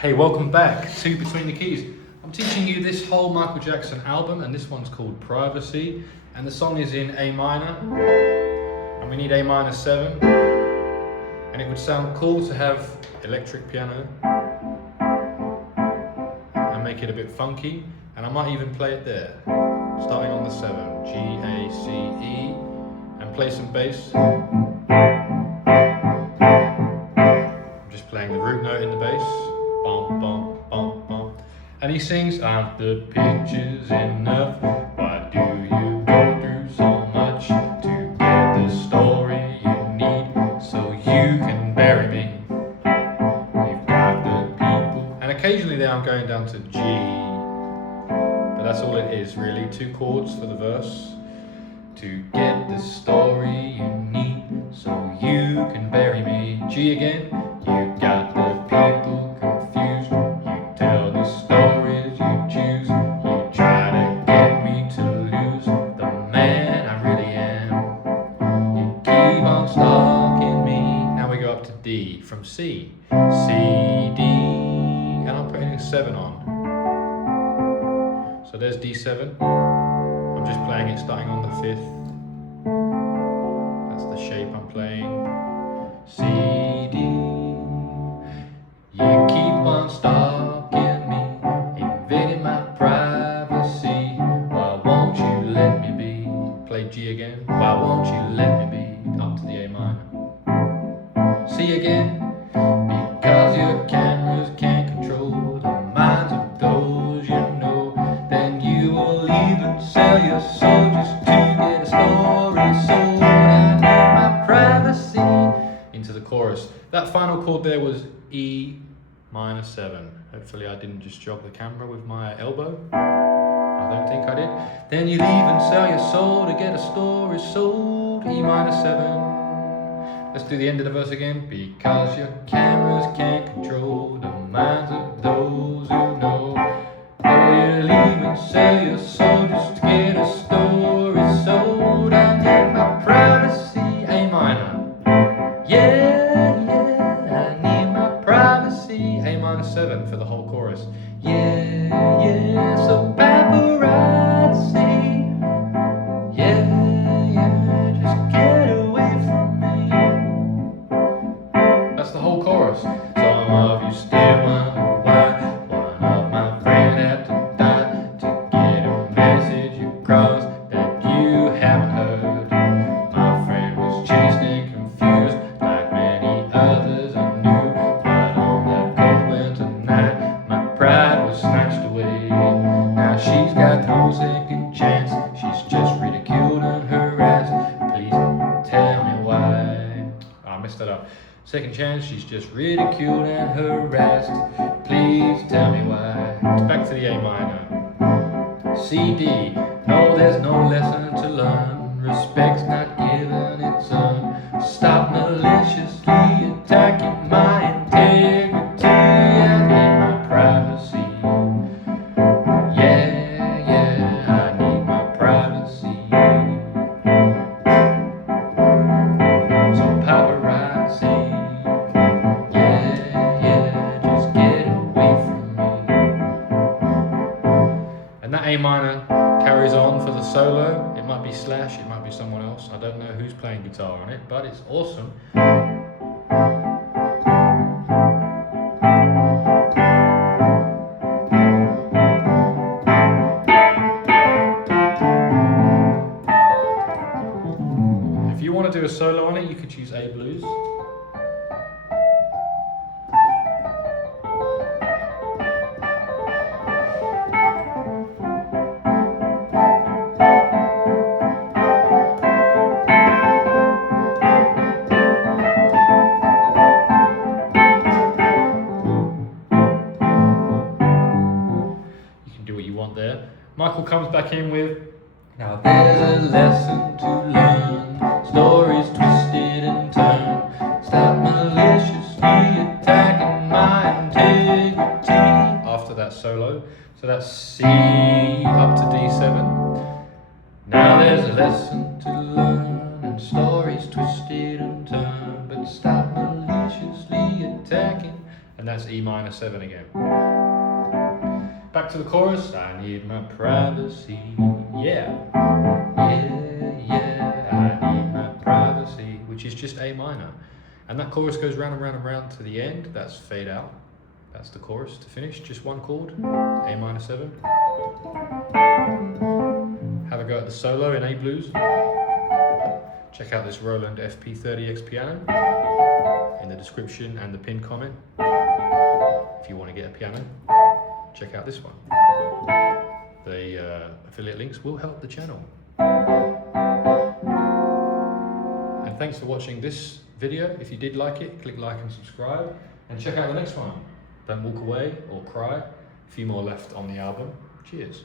Hey, welcome back to Between the Keys. I'm teaching you this whole Michael Jackson album, and this one's called Privacy, and the song is in A minor, and we need A minor 7, and it would sound cool to have electric piano and make it a bit funky, and I might even play it there, starting on the 7, G, A, C, E, and play some bass. I'm just playing the root note in the bass. Bum, bum, bum, bum. And he sings, aren't the pictures enough? Why do you go through so much to get the story you need so you can bury me? You've got the people. And occasionally there I'm going down to G, but that's all it is really, 2 chords for the verse. To get the story you need so you can bury me. G again. You got the people confused. You tell the stories you choose. You try to get me to lose the man I really am. You keep on stalking me. Now we go up to D from C. C, D, and I'm putting a 7 on. So there's D7. I'm just playing it starting on the 5th. That's the shape I'm playing. C, D. You keep on stalking me, invading my privacy. Why won't you let me be? Play G again. Why won't you let me be? Up to the A minor. C again. Because your cameras can't control the minds of those you know. Then you will even sell your soul just to get a story sold. I need my privacy. Into the chorus. That final chord there was E minor 7. Hopefully I didn't just jog the camera with my elbow. I don't think I did. Then you'd even sell your soul to get a story sold. E minor 7. Let's do the end of the verse again. Because your cameras can't control the minds of those who know. Or you'll even sell your soul just to get a story sold. I need my privacy. A minor. Yeah. A minor 7 for the whole chorus. Yeah, yeah, so paparazzi. Yeah, yeah, just get away from me. That's the whole chorus. Some of you still wonder why one of my friends had to die to get a message across that you haven't heard. My friend was chased and confused like many others I knew. Pride was snatched away. Now she's got no second chance. She's just ridiculed and harassed. Please tell me why. I messed that up. Second chance, she's just ridiculed and harassed. Please tell me why. It's back to the A minor. C, D. No, there's no lesson to learn. Respect's not given its own. Stop maliciously attacking my integrity. I need my privacy. Yeah, yeah, I need my privacy. So paparazzi. Yeah, yeah, just get away from me. And that A minor carries on for the solo. It might be Slash, it might be someone else. I don't know who's playing guitar on it, but it's awesome. If you want to do a solo on it, you could choose A blues. You can do what you want there. Michael comes back in with, now there's a lesson to learn. Stories twisted and turned. Stop maliciously attacking my integrity. After that solo. So that's C up to D7. Now there's a lesson to learn and stories twisted and turned. But stop maliciously attacking and that's E minor 7 again. Back to the chorus. I need my privacy. Yeah, I need my privacy, which is just A minor. And that chorus goes round and round and round to the end. That's fade out. That's the chorus to finish. Just one chord, A minor 7. Have a go at the solo in A blues. Check out this Roland FP-30X piano in the description and the pinned comment. If you want to get a piano, check out this one. The affiliate links will help the channel. And thanks for watching this video. If you did like it, click like and subscribe, and check out the next one. Don't walk away or cry. A few more left on the album. Cheers.